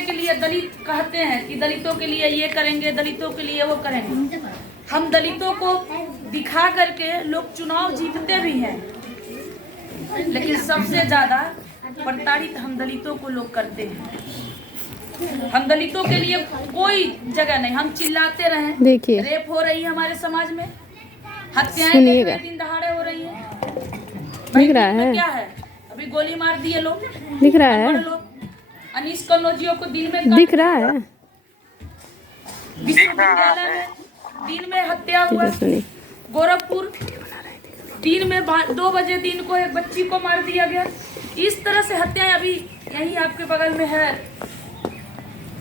के लिए दलित कहते हैं कि दलितों के लिए ये करेंगे, दलितों के लिए वो करेंगे। हम दलितों को दिखा करके लोग चुनाव जीतते भी हैं, लेकिन सबसे ज्यादा प्रताड़ित हम दलितों को लोग करते हैं। हम दलितों के लिए कोई जगह नहीं, हम चिल्लाते रहे। देखिए, रेप हो रही है हमारे समाज में, हत्याएं दिन दहाड़े हो रही है। दिख रहा है क्या है, अभी गोली मार दिए लोग, दिख रहा है, अनीस कन्नौजियों को दिन में दिख रहा है, विश्वविद्यालय में दिन में हत्या हुआ। गोरखपुर दिन में 2 बजे दिन को एक बच्ची को मार दिया गया। इस तरह से हत्याएं अभी यही आपके बगल में है,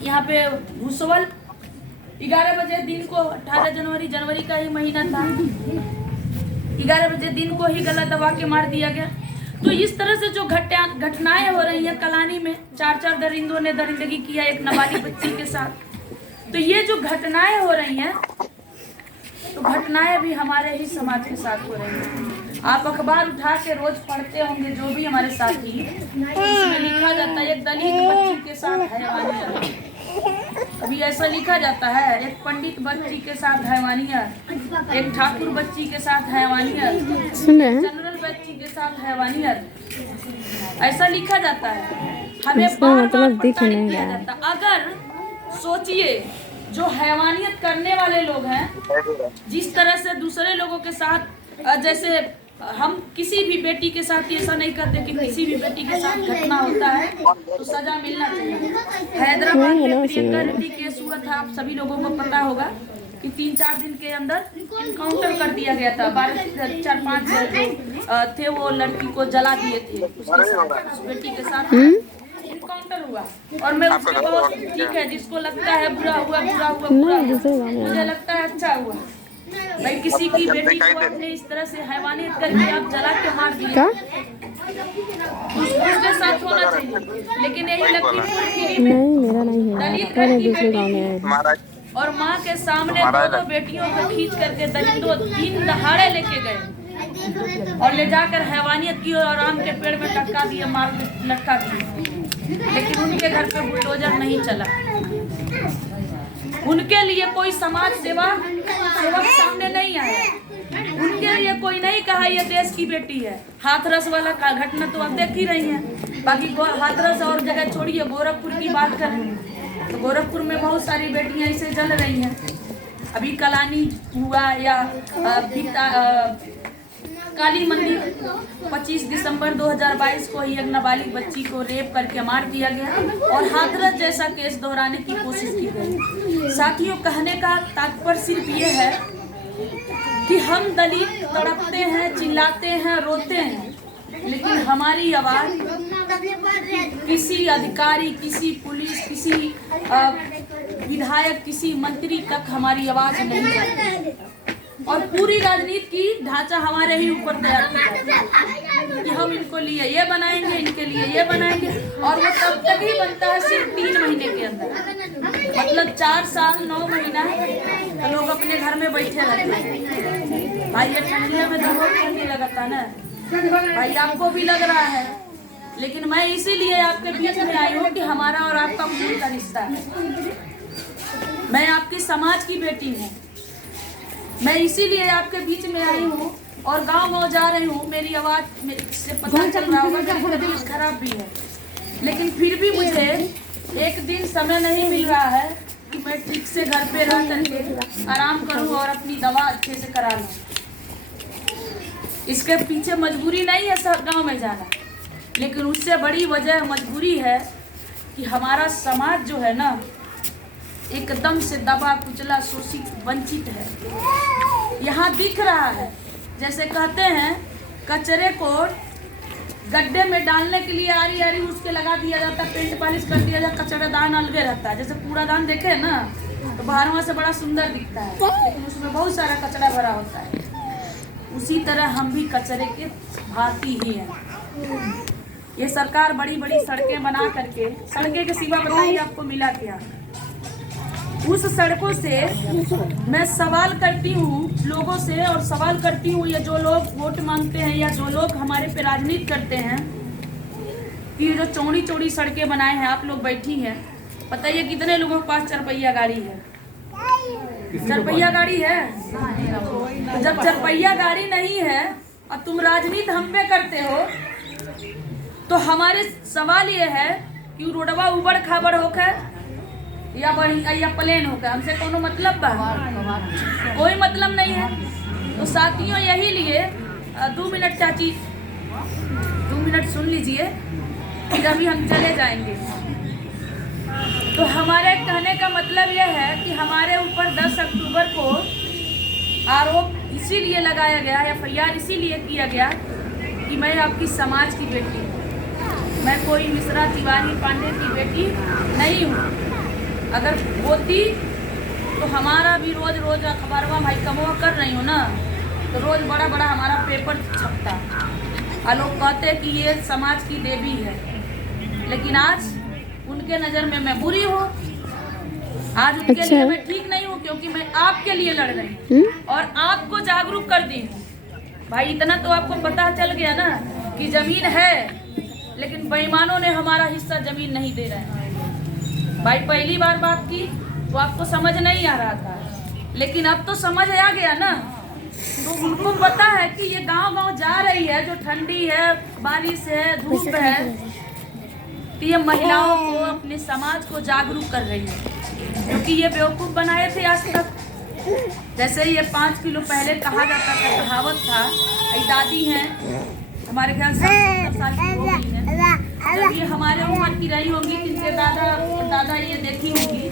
यहाँ पे भूसवल 11 बजे दिन को 18 जनवरी का ही महीना था, 11 बजे दिन को ही गला दबा के मार दिया गया। तो इस तरह से जो घटनाएं हो रही है, कलानी में 4 दरिंदों ने दरिंदगी किया एक नाबालिग बच्ची के साथ। तो ये जो घटनाएं हो रही हैं, तो घटनाएं भी हमारे ही समाज के साथ हो रही हैं। आप अखबार उठा के रोज पढ़ते होंगे, जो भी हमारे साथी, उसमें लिखा जाता है एक दलित बच्ची के साथ हैवानियत। कभी ऐसा लिखा जाता है एक पंडित बच्ची के साथ हैवानियत, एक ठाकुर बच्ची के साथ हैवानियत, जनरल बच्ची के साथ हैवानियत, ऐसा लिखा जाता है। हमें बार-बार प्रताड़ित किया जाता। अगर सोचिए, जो हैवानियत करने वाले लोग हैं, जिस तरह से दूसरे लोगों के साथ, जैसे हम किसी भी बेटी के साथ ऐसा नहीं करते कि किसी भी बेटी के साथ घटना होता है तो सजा मिलना चाहिए। हैदराबाद में प्रियंका रेड्डी केस हुआ था, आप सभी लोगों को पता होगा कि 3-4 दिन के अंदर इनकाउंटर कर दिया गया था। 4-5 थे, वो लड़की को जला दिए थे, उस बेटी के साथ इनकाउंटर हुआ। और मैं उसके बहुत ठीक है, जिसको लगता है बुरा हुआ, मुझे लगता है अच्छा हुआ भाई। किसी की बेटी को आपने इस तरह से हैवानियत करके आप जला के मार दिए, उसके साथ होना चाहिए। लेकिन यही लखीमपुर खीरी में दलित घर की बेटी और माँ के सामने 2 बेटियों को खींच करके दलितों दिन दहाड़े लेके गए और ले जाकर हैवानियत की और आम के पेड़ में लटका दिए, मार के लटका दिए। लेकिन उनके घर पे बुलडोजर नहीं चला, उनके लिए कोई समाज सेवक सामने नहीं आया, उनके लिए कोई नहीं कहा ये देश की बेटी है। हाथरस वाला घटना तो आप देख ही रही हैं। बाकी हाथरस और जगह छोड़िए, गोरखपुर की बात करें तो गोरखपुर में बहुत सारी बेटियां ऐसे जल रही हैं। अभी कलानी हुआ या काली मंदिर 25 दिसंबर 2022 को ही एक नाबालिग बच्ची को रेप करके मार दिया गया और हाथरस जैसा केस दोहराने की कोशिश की गई। साथियों, कहने का तात्पर्य सिर्फ ये है कि हम दलित तड़पते हैं, चिल्लाते हैं, रोते हैं, लेकिन हमारी आवाज किसी अधिकारी, किसी पुलिस, किसी विधायक, किसी मंत्री तक हमारी आवाज नहीं जाती। और पूरी राजनीति की ढांचा हमारे ही ऊपर तैयार किया कि हम इनको लिए ये बनाएंगे, इनके लिए ये बनाएंगे, और वो तब तक ही बनता है सिर्फ 3 महीने के अंदर। मतलब 4 साल 9 महीना तो लोग अपने घर में बैठे रहते हैं। भाई ये ठंडी में तो बहुत ठंडी लगता ना भाई, आपको भी लग रहा है, लेकिन मैं इसीलिए आपके बीच में आई हूँ कि हमारा और आपका खून का रिश्ता है। मैं आपकी समाज की बेटी हूँ, मैं इसीलिए आपके बीच में आई हूँ और गांव जा रही हूँ। मेरी आवाज़ से पता चल रहा होगा मेरी तबीयत खराब भी है, लेकिन फिर भी मुझे एक दिन समय नहीं मिल रहा है कि मैं ठीक से घर पे रह करके आराम करूँ और अपनी दवा अच्छे से करा लूँ। इसके पीछे मजबूरी नहीं है सब गाँव में जाना, लेकिन उससे बड़ी वजह मजबूरी है कि हमारा समाज जो है ना, एकदम से दबा कुचला, शोषित, वंचित है। यहाँ दिख रहा है, जैसे कहते हैं कचरे को गड्ढे में डालने के लिए आरी उसके लगा दिया जाता, पेंट पॉलिश कर दिया जाता, कचरादान अलगे रहता है। जैसे कूड़ादान देखे ना, तो बाहरवा से बड़ा सुंदर दिखता है, लेकिन उसमें बहुत सारा कचरा भरा होता है। उसी तरह हम भी कचरे के भांति ही हैं। ये सरकार बड़ी बड़ी सड़कें बना करके, सड़कें के सिवा बताइए आपको मिला क्या? उस सड़कों से मैं सवाल करती हूँ लोगों से, और सवाल करती हूँ ये जो लोग वोट मांगते हैं या जो लोग हमारे पे राजनीति करते हैं, कि जो चौड़ी चौड़ी सड़कें बनाए हैं, आप लोग बैठी हैं, बताइए कितने लोगों के पास चरपहिया गाड़ी है? चरपहिया गाड़ी है? तो जब चरपहिया गाड़ी नहीं है और तुम राजनीति हम पे करते हो, तो हमारे सवाल ये है कि रोडवा उबड़ खाबड़ होकर या प्लेन होकर हमसे कोनो मतलब बा? कोई मतलब नहीं है। तो साथियों यही लिए 2 मिनट चाची 2 मिनट सुन लीजिए, फिर अभी हम चले जाएंगे। तो हमारे कहने का मतलब यह है कि हमारे ऊपर 10 अक्टूबर को आरोप इसीलिए लगाया गया, FIR इसीलिए किया गया कि मैं आपकी समाज की बेटी हूँ, मैं कोई मिश्रा तिवारी पांडे की बेटी नहीं हूँ। अगर होती तो हमारा भी रोज रोज अखबारवा भाई कमवा कर रही हूँ ना, तो रोज बड़ा बड़ा हमारा पेपर छपता और लोग कहते कि ये समाज की देवी है। लेकिन आज उनके नज़र में मैं बुरी हूँ, आज उनके लिए मैं ठीक नहीं हूँ, क्योंकि मैं आपके लिए लड़ रही हूँ और आपको जागरूक कर दी हूँ। भाई इतना तो आपको पता चल गया ना कि जमीन है, लेकिन बेईमानों ने हमारा हिस्सा जमीन नहीं दे रहे हैं। भाई पहली बार बात की तो आपको समझ नहीं आ रहा था, लेकिन अब तो समझ आ गया ना। तो उनको पता है कि ये गांव-गांव जा रही है, जो ठंडी है, बारिश है, धूप है, तो ये महिलाओं को, अपने समाज को जागरूक कर रही है। क्योंकि ये बेवकूफ़ बनाए थे आज तक। जैसे ये 5 किलो पहले कहा जाता था, कहावत था, दादी हैं हमारे ख्याल से 70 साल की हो गई है, जब ये हमारे उम्र की रही होंगी, जिनके दादा ये देखी होगी।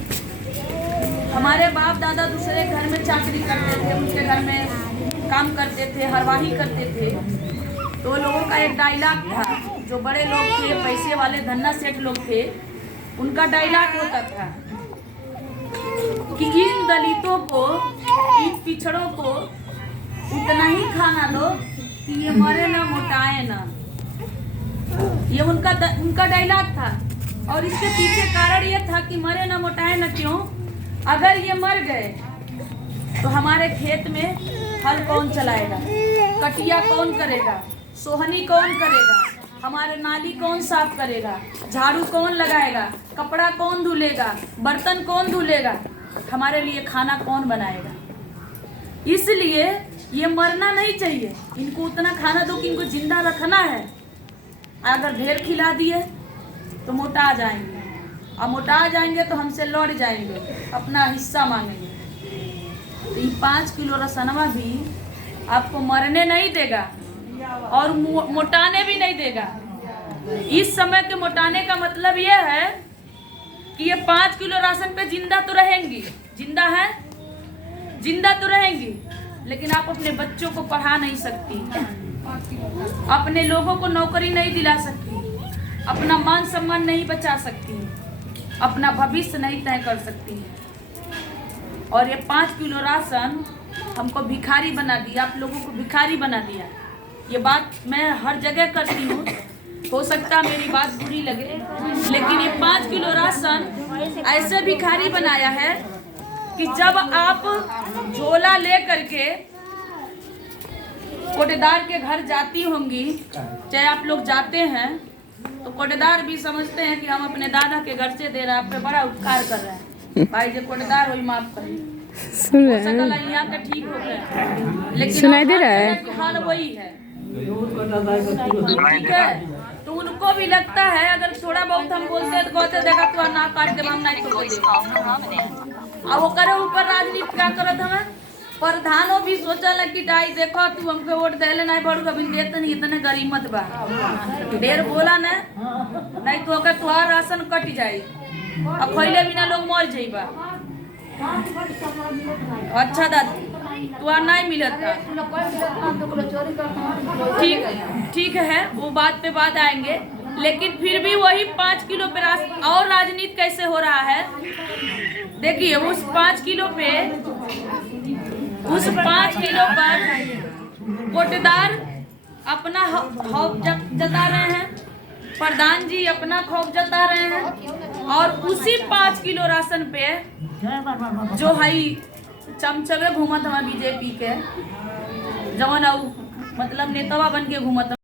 हमारे बाप दादा दूसरे घर में चाकरी करते थे, उनके घर में काम करते थे, हरवाही करते थे। तो लोगों का एक डायलॉग था, जो बड़े लोग थे, पैसे वाले धन्ना सेठ लोग थे, उनका डायलॉग होता था कि इन दलितों को, इन पिछड़ों को उतना ही खाना दो कि ये मरे ना मोटाए ना। ये उनका डायलॉग था। और इसके पीछे कारण ये था कि मरे ना मोटाए ना क्यों? अगर ये मर गए तो हमारे खेत में हल कौन चलाएगा, कटिया कौन करेगा, सोहनी कौन करेगा, हमारे नाली कौन साफ करेगा, झाड़ू कौन लगाएगा, कपड़ा कौन धुलेगा, बर्तन कौन धुलेगा, हमारे लिए खाना कौन बनाएगा। इसलिए ये मरना नहीं चाहिए, इनको उतना खाना दो कि इनको जिंदा रखना है। अगर ढेर खिला दिए तो मोटा जाएंगे, और मोटा जाएंगे तो हमसे लड़ जाएंगे, अपना हिस्सा मांगेंगे। तो ये 5 किलो रसनवा भी आपको मरने नहीं देगा और मोटाने भी नहीं देगा। इस समय के मोटाने का मतलब ये है कि ये 5 किलो राशन पे जिंदा तो रहेंगी, जिंदा है, जिंदा तो रहेंगी, लेकिन आप अपने बच्चों को पढ़ा नहीं सकती, अपने लोगों को नौकरी नहीं दिला सकती, अपना मान सम्मान नहीं बचा सकती, अपना भविष्य नहीं तय कर सकती। और ये 5 किलो राशन हमको भिखारी बना दिया, आप लोगों को भिखारी बना दिया। ये बात मैं हर जगह करती हूँ, हो सकता मेरी बात बुरी लगे, लेकिन ये 5 किलो राशन ऐसे भिखारी बनाया है कि जब आप झोला ले करके कोटेदार के घर जाती होंगी, चाहे आप लोग जाते हैं, तो कोटेदार भी समझते हैं कि हम अपने दादा के घर से दे रहे हैं, आप पे बड़ा उपकार कर रहे हैं। भाई जो कोटेदार वही माफ करिए, हो सकता यहाँ के ठीक हो गए, लेकिन सुनाई दे रहा है, हाल वही है, ठीक है। तो उनको भी लगता है, अगर थोड़ा बहुत हम बोलते हैं तो कहते देखा तू ना काट के हम नहीं तो अब वो करे ऊपर राजनीति क्या करत हमें प्रधानों भी सोचल कि डाई देखो तू हमके वोट देले नहीं बड़ू अभी देते नहीं, इतने गरीमत बा, ढेर बोला न नहीं तो अगर तुहार राशन कट जाये, अब खैले बिना लोग मर जाइबा। अच्छा दादी तुहार नहीं मिलत था, ठीक है, वो बात पे बाद आएंगे, लेकिन फिर भी वही 5 किलो पे और राजनीति कैसे हो रहा है। देखिए उस 5 किलो पे, उस 5 किलो पर कोटेदार अपना खौफ जता रहे हैं, प्रधान जी अपना खौफ जता रहे हैं, और उसी 5 किलो राशन पे जो हई चमचवे घूमत हमारे बीजेपी के जवन मतलब नेतावा बन के घूमत